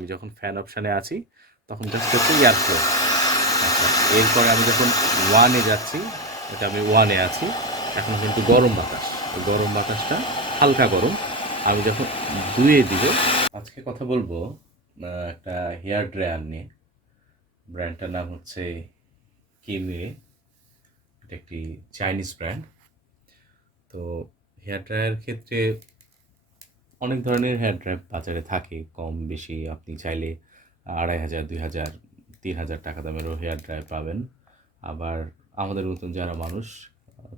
আমি যখন ফ্যান অপশানে আছি তখন জাস্ট হচ্ছে এয়ার ফ্লো। আচ্ছা, এরপরে আমি যখন 1 এ যাচ্ছি, এটা আমি 1 এ আছি। এখন কিন্তু গরম বাতাস। এই গরম বাতাসটা হালকা গরম। আমি যখন 2 এ দিব, আজকে কথা বলবো একটা হেয়ার ড্রায়ার নিয়ে। ব্র্যান্ডটার নাম হচ্ছে কেমে। এটা একটি চাইনিজ ব্র্যান্ড। তো হেয়ার ড্রায়ার ক্ষেত্রে অনেক ধরনের হেয়ার ড্রায়ার বাজারে থাকে, কম বেশি। আপনি চাইলে 2500, 2000, 3000 টাকা দামেরও হেয়ার ড্রায়ার পাবেন। আবার আমাদের মতন যারা মানুষ,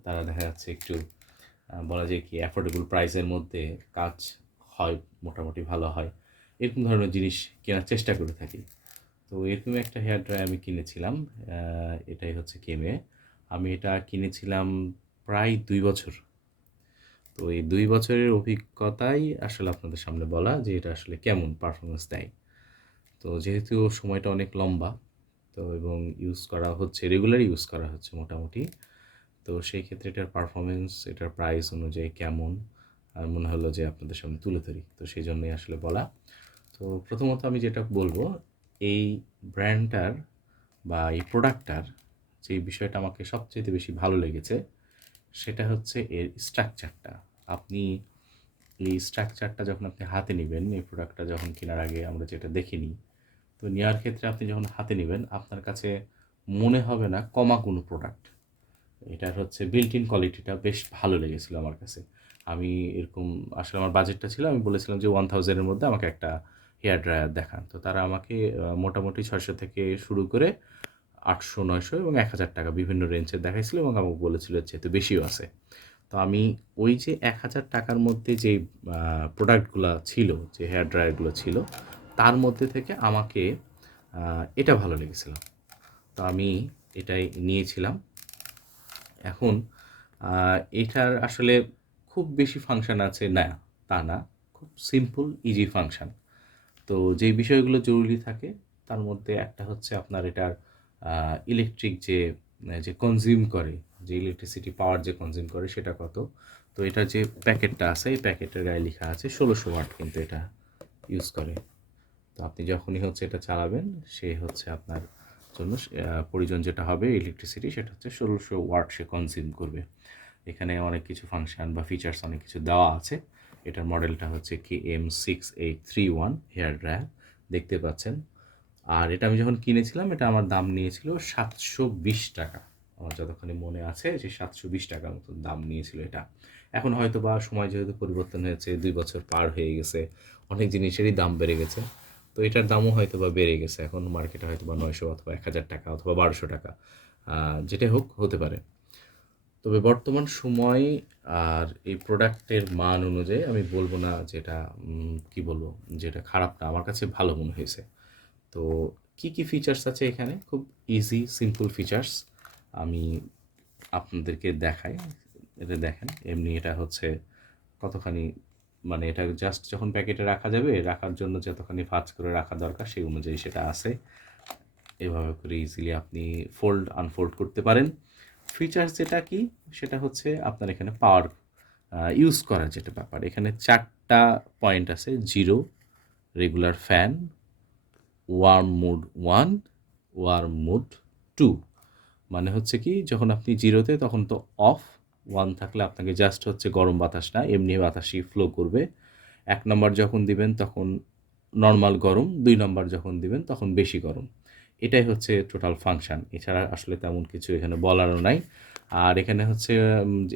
তারা দেখা যাচ্ছে একটু বলা যায় কি অ্যাফোর্ডেবল প্রাইসের মধ্যে কাজ হয়, মোটামুটি ভালো হয়, এরকম ধরনের জিনিস কেনার চেষ্টা করে থাকি। তো এরকম একটা হেয়ার ড্রায়ার আমি কিনেছিলাম। এটাই হচ্ছে কেমে। আমি এটা কিনেছিলাম প্রায় 2 বছর। তো এই 2 বছরের অভিজ্ঞতাই আসলে আপনাদের সামনে বলা যে এটা আসলে কেমন পারফরমেন্স দেয়। তো যেহেতু সময়টা অনেক লম্বা, তো এবং ইউজ করা হচ্ছে, রেগুলার ইউজ করা হচ্ছে মোটামুটি। তো সেই ক্ষেত্রে এটার পারফরমেন্স, এটার প্রাইস অনুযায়ী কেমন মনে হলো যে আপনাদের সামনে তুলে ধরি। তো সেই জন্যই আসলে বলা। তো প্রথমত আমি যেটা বলবো, এই ব্র্যান্ডটার বা এই প্রোডাক্টটার যে বিষয়টা আমাকে সবচেয়ে বেশি ভালো লেগেছে, সেটা হচ্ছে এর স্ট্রাকচারটা। আপনি এই স্ট্রাকচারটা যখন আপনি হাতে নেবেন, এই প্রোডাক্টটা যখন কেনার আগে আমরা যেটা দেখে নিই, তো নেওয়ার ক্ষেত্রে আপনি যখন হাতে নেবেন, আপনার কাছে মনে হবে না কমা কোনো প্রোডাক্ট। এটার হচ্ছে বিল্ট ইন কোয়ালিটিটা বেশ ভালো লেগেছিলো আমার কাছে। আমি এরকম, আসলে আমার বাজেটটা ছিল, আমি বলেছিলাম যে 1000-এর মধ্যে আমাকে একটা হেয়ার ড্রায়ার দেখান। তো তারা আমাকে মোটামুটি 600 থেকে শুরু করে 800, 900 এবং 1000 টাকা বিভিন্ন রেঞ্জের দেখাইছিল এবং আমাকে বলেছিল এর চাইতে বেশিও আছে। তো আমি ওই যে 1000 টাকার মধ্যে যেই প্রোডাক্টগুলা ছিল, যে হেয়ার ড্রায়ারগুলো ছিল, তার মধ্যে থেকে আমাকে এটা ভালো লেগেছিল। তো আমি এটাই নিয়েছিলাম। এখন এটার আসলে খুব বেশি ফাংশন আছে না, তা না। খুব সিম্পল ইজি ফাংশন। তো যেই বিষয়গুলো জরুরি থাকে তার মধ্যে একটা হচ্ছে আপনার এটার ইলেকট্রিক যে কনজিউম করে, যে ইলেকট্রিসিটি পাওয়ার যে কনজিউম করে সেটা কত। তো এটার যে প্যাকেটটা আছে, এই প্যাকেটের গায়ে লেখা আছে 1600 ওয়াট কিন্তু এটা ইউজ করে। তো আপনি যখনই হচ্ছে এটা চালাবেন, সে হচ্ছে আপনার জন্য প্রয়োজন যেটা হবে ইলেকট্রিসিটি, সেটা হচ্ছে 1600 ওয়াট সে কনজিউম করবে। এখানে অনেক কিছু ফাংশন বা ফিচার্স অনেক কিছু দেওয়া আছে। এটার মডেলটা হচ্ছে KM6831 হেয়ার ড্রায়ার, দেখতে পাচ্ছেন। আর এটা আমি যখন কিনেছিলাম, এটা আমার দাম নিয়েছিল 720 টাকা। আমার যতখানি মনে আছে যে 720 টাকার মতন দাম নিয়েছিল এটা। এখন হয়তো বা সময় যেহেতু পরিবর্তন হয়েছে, 2 বছর পার হয়ে গেছে, অনেক জিনিসেরই দাম বেড়ে গেছে। তো এটার দামও হয়তো বা বেড়ে গেছে, এখন মার্কেটে হয়তো বা 900 অথবা 1000 টাকা অথবা 1200 টাকা, যেটাই হোক হতে পারে। তবে বর্তমান সময় আর এই প্রোডাক্টের মান অনুযায়ী আমি বলবো না যেটা কি বলবো, যেটা খারাপ না, আমার কাছে ভালো মনে হয়েছে। তো কি কি ফিচার্স আছে এখানে, খুব ইজি সিম্পল ফিচার্স আমি আপনাদেরকে দেখাই। এটা দেখেন, এমনি এটা হচ্ছে কতখানি, মানে এটা জাস্ট যখন প্যাকেটে রাখা যাবে, রাখার জন্য যতখানি ভাঁজ করে রাখা দরকার সেই অনুযায়ী সেটা আছে। এভাবে করে ইজিলি আপনি ফোল্ড আনফোল্ড করতে পারেন। ফিচার্স যেটা কি, সেটা হচ্ছে আপনার এখানে পাওয়ার ইউজ করার যেটা ব্যাপার, এখানে 4টা পয়েন্ট আছে: zero, regular fan, warm mode 1, warm mode 2। মানে হচ্ছে কি, যখন আপনি জিরোতে তখন তো অফ, 1 থাকলে আপনাকে জাস্ট হচ্ছে গরম বাতাস না, এমনি বাতাসই ফ্লো করবে। 1 নম্বর যখন দিবেন তখন নর্মাল গরম, 2 নম্বর যখন দিবেন তখন বেশি গরম। এটাই হচ্ছে টোটাল ফাংশন। এছাড়া আসলে তেমন কিছু এখানে বলারও নাই। আর এখানে হচ্ছে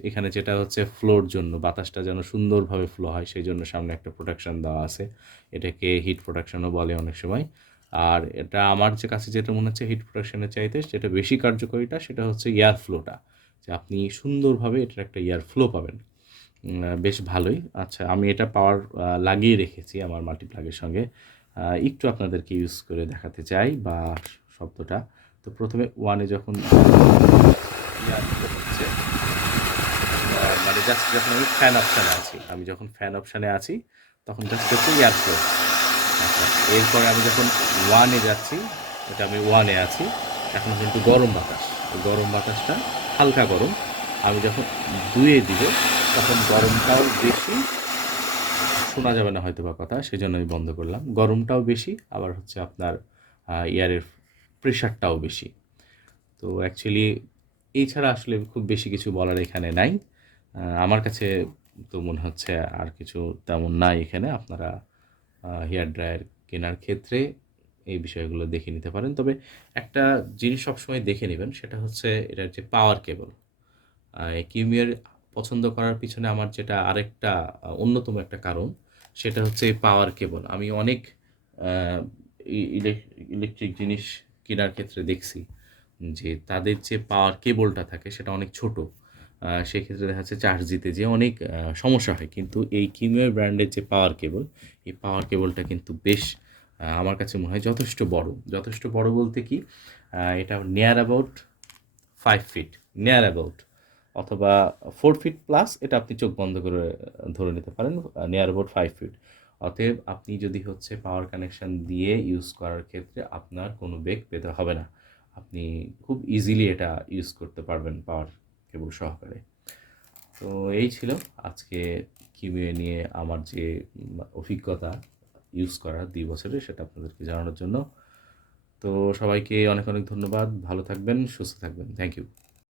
এখানে যেটা হচ্ছে ফ্লোর জন্য, বাতাসটা যেন সুন্দরভাবে ফ্লো হয় সেই জন্য সামনে একটা প্রোটেকশন দেওয়া আছে। এটাকে হিট প্রোটেকশনও বলে অনেক সময়। আর এটা আমার যে কাছে যেটা মনে হচ্ছে হিট প্রোটেকশনের চাইতে যেটা বেশি কার্যকরিতা, সেটা হচ্ছে এয়ার ফ্লোটা, যে আপনি সুন্দরভাবে এটার একটা এয়ার ফ্লো পাবেন। বেশ ভালোই। আচ্ছা, আমি এটা পাওয়ার লাগিয়ে রেখেছি আমার মাল্টিপ্লাগের সঙ্গে। একটু আপনাদেরকে ইউজ করে দেখাতে চাই বা শব্দটা। তো প্রথমে 1 এ যখন এয়ার ফ্লো হচ্ছে, মানে জাস্ট যখন আমি ফ্যান অপশানে আছি, তখন জাস্ট হচ্ছে এয়ার ফ্লো। আচ্ছা, এরপরে আমি যখন 1 এ যাচ্ছি, এটা আমি 1 এ আছি, এখন কিন্তু গরম বাতাস। ওই গরম বাতাসটা হালকা গরম। আমি যখন 2 এ দিব, তখন গরমটাও বেশি শোনা যাবে না হয়তো বা কথা, সেজন্য আমি বন্ধ করলাম। গরমটাও বেশি, আবার হচ্ছে আপনার এয়ারের প্রেশারটাও বেশি। তো অ্যাকচুয়ালি এছাড়া আসলে খুব বেশি কিছু বলার এখানে নাই। আমার কাছে তো মনে হচ্ছে আর কিছু তেমন নাই এখানে। আপনারা হেয়ার ড্রায়ার কেনার ক্ষেত্রে এই বিষয়গুলো দেখে নিতে পারেন। তবে একটা জিনিস সবসময় দেখে নিবেন, সেটা হচ্ছে এটার যে পাওয়ার কেবল। এই কিউমির পছন্দ করার পিছনে আমার যেটা আরেকটা অন্যতম একটা কারণ, সেটা হচ্ছে এই পাওয়ার কেবল। আমি অনেক আ ই ইলেক ইলেকট্রিক জিনিস কেনার ক্ষেত্রে দেখছি যে তাদের যে পাওয়ার কেবলটা থাকে সেটা অনেক ছোট। সেক্ষেত্রে দেখা যাচ্ছে চার্জ দিতে যেয়ে অনেক সমস্যা হয়। কিন্তু এই কিউমির ব্র্যান্ডের যে পাওয়ার কেবল, এই পাওয়ার কেবলটা কিন্তু বেশ আমার কাছে মনে হয় যথেষ্ট বড়। যথেষ্ট বড় বলতে কি, এটা near about 5 feet, near about, অথবা 4 ফিট প্লাস, এটা আপনি চোখ বন্ধ করে ধরে নিতে পারেন। Near about 5 feet. অতএব আপনি যদি হচ্ছে পাওয়ার কানেকশন দিয়ে ইউজ করার ক্ষেত্রে আপনার কোনো বেগ পেতে হবে না। আপনি খুব ইজিলি এটা ইউজ করতে পারবেন পাওয়ার কেবল সহকারে। তো এই ছিল আজকে কিউএ নিয়ে আমার যে অভিজ্ঞতা ইউজ করা ২ বছরের, সেটা আপনাদেরকে জানানোর জন্য। তো সবাইকে অনেক, অনেক ধন্যবাদ। ভালো থাকবেন, সুস্থ থাকবেন। Thank you.